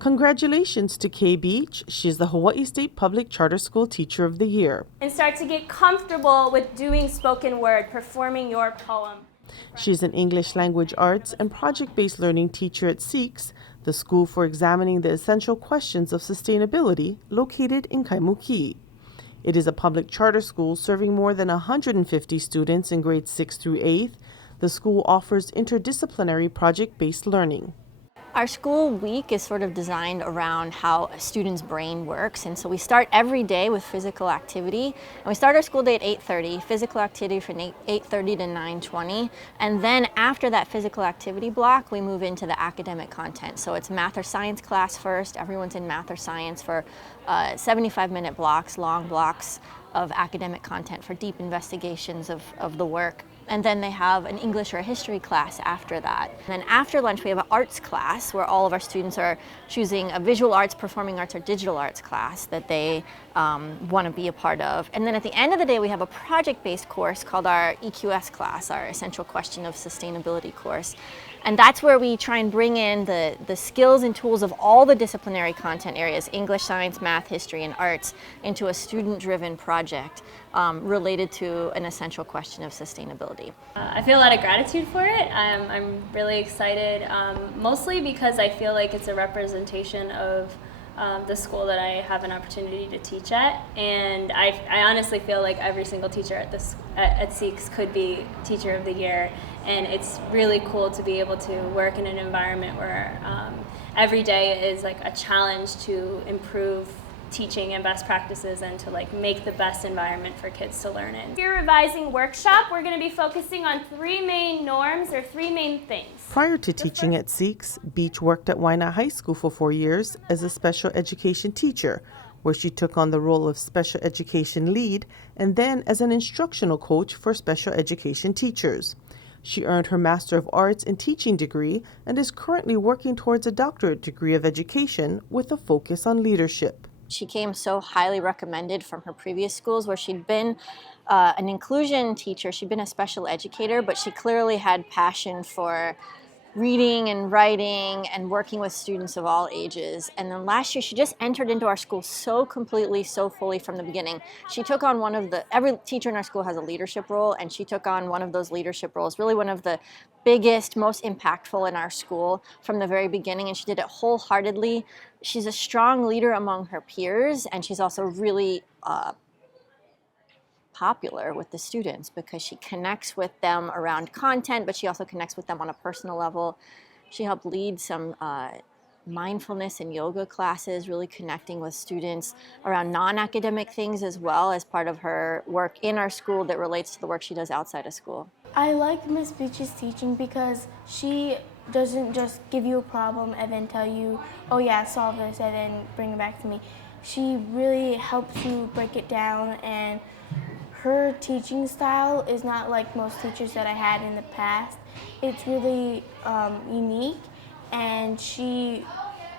Congratulations to Kay Beach. She is the Hawaii State Public Charter School Teacher of the Year. And start to get comfortable with doing spoken word, performing your poem. She's an English language arts and project-based learning teacher at SEEQS, the school for examining the essential questions of sustainability, located in Kaimuki. It is a public charter school serving more than 150 students in grades 6 through 8th. The school offers interdisciplinary project-based learning. Our school week is sort of designed around how a student's brain works, and so we start every day with physical activity. And we start our school day at 8:30, physical activity from 8:30 to 9:20, and then after that physical activity block, we move into the academic content. So it's math or science class first. Everyone's in math or science for 75-minute blocks, long blocks of academic content for deep investigations of the work. And then they have an English or a history class after that. And then after lunch, we have an arts class where all of our students are choosing a visual arts, performing arts, or digital arts class that they want to be a part of. And then at the end of the day, we have a project-based course called our EQS class, our Essential Question of Sustainability course. And that's where we try and bring in the skills and tools of all the disciplinary content areas, English, science, math, history, and arts, into a student-driven project related to an essential question of sustainability. I feel a lot of gratitude for it. I'm really excited, mostly because I feel like it's a representation of the school that I have an opportunity to teach at, and I honestly feel like every single teacher at SEEQS could be Teacher of the Year, and it's really cool to be able to work in an environment where every day is like a challenge to improve teaching and best practices and to like make the best environment for kids to learn in. Your revising workshop, we're going to be focusing on three main norms or three main things. Prior to teaching at SEEQS, Beach worked at Waianae High School for 4 years as a special education teacher, where she took on the role of special education lead and then as an instructional coach for special education teachers. She earned her Master of Arts in Teaching degree and is currently working towards a doctorate degree of education with a focus on leadership. She came so highly recommended from her previous schools where she'd been an inclusion teacher, she'd been a special educator, but she clearly had passion for reading and writing and working with students of all ages. And then last year she just entered into our school so completely, so fully from the beginning. She took on every teacher in our school has a leadership role, and she took on one of those leadership roles, really one of the biggest, most impactful in our school from the very beginning, and she did it wholeheartedly. She's a strong leader among her peers, and she's also really popular with the students because she connects with them around content, but she also connects with them on a personal level. She helped lead some mindfulness and yoga classes, really connecting with students around non-academic things as well as part of her work in our school that relates to the work she does outside of school. I like Miss Beach's teaching because she doesn't just give you a problem and then tell you, oh yeah, solve this, and then bring it back to me. She really helps you break it down, and her teaching style is not like most teachers that I had in the past. It's really unique, and she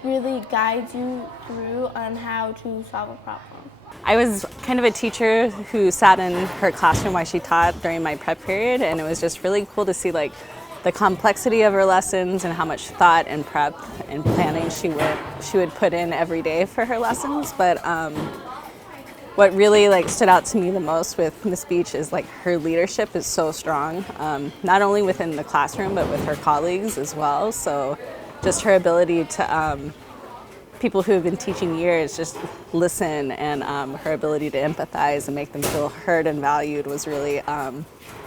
really guides you through on how to solve a problem. I was kind of a teacher who sat in her classroom while she taught during my prep period, and it was just really cool to see like the complexity of her lessons and how much thought and prep and planning she would put in every day for her lessons. But what really stood out to me the most with Miss Beach is her leadership is so strong, not only within the classroom but with her colleagues as well. So just her ability to people who have been teaching years just listen, and her ability to empathize and make them feel heard and valued was really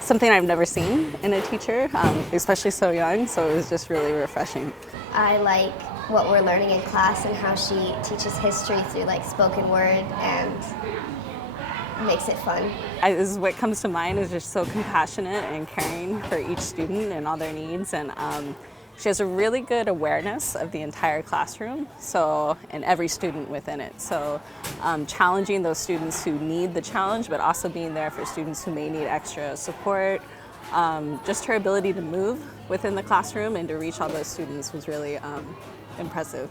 something I've never seen in a teacher, especially so young. So it was just really refreshing. I like what we're learning in class and how she teaches history through spoken word and makes it fun. This is what comes to mind is just so compassionate and caring for each student and all their needs, and she has a really good awareness of the entire classroom, and every student within it. So challenging those students who need the challenge, but also being there for students who may need extra support. Just her ability to move within the classroom and to reach all those students was really impressive.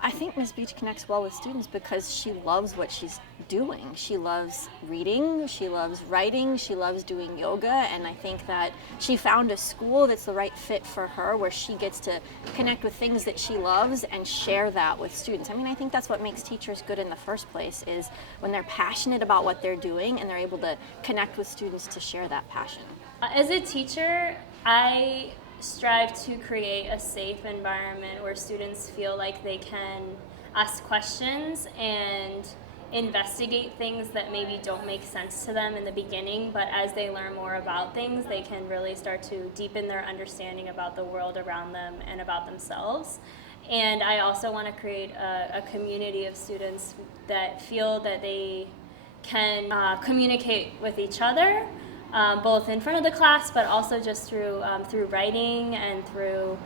I think Ms. Beach connects well with students because she loves what she's doing. She loves reading, she loves writing, she loves doing yoga, and I think that she found a school that's the right fit for her, where she gets to connect with things that she loves and share that with students. I mean, I think that's what makes teachers good in the first place, is when they're passionate about what they're doing and they're able to connect with students to share that passion. As a teacher, I strive to create a safe environment where students feel like they can ask questions and investigate things that maybe don't make sense to them in the beginning, but as they learn more about things, they can really start to deepen their understanding about the world around them and about themselves. And I also want to create a community of students that feel that they can communicate with each other, both in front of the class, but also just through writing and through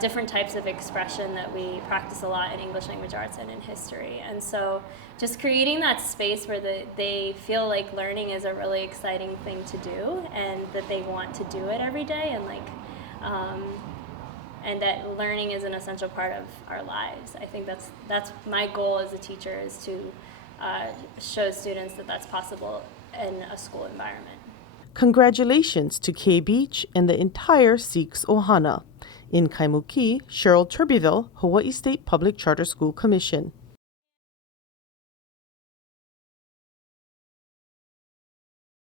different types of expression that we practice a lot in English language arts and in history. And so just creating that space where they feel like learning is a really exciting thing to do, and that they want to do it every day, and that learning is an essential part of our lives. I think that's my goal as a teacher, is to show students that that's possible in a school environment. Congratulations to Kay Beach and the entire SEEQS Ohana. In Kaimuki, Cheryl Turbyville, Hawaii State Public Charter School Commission.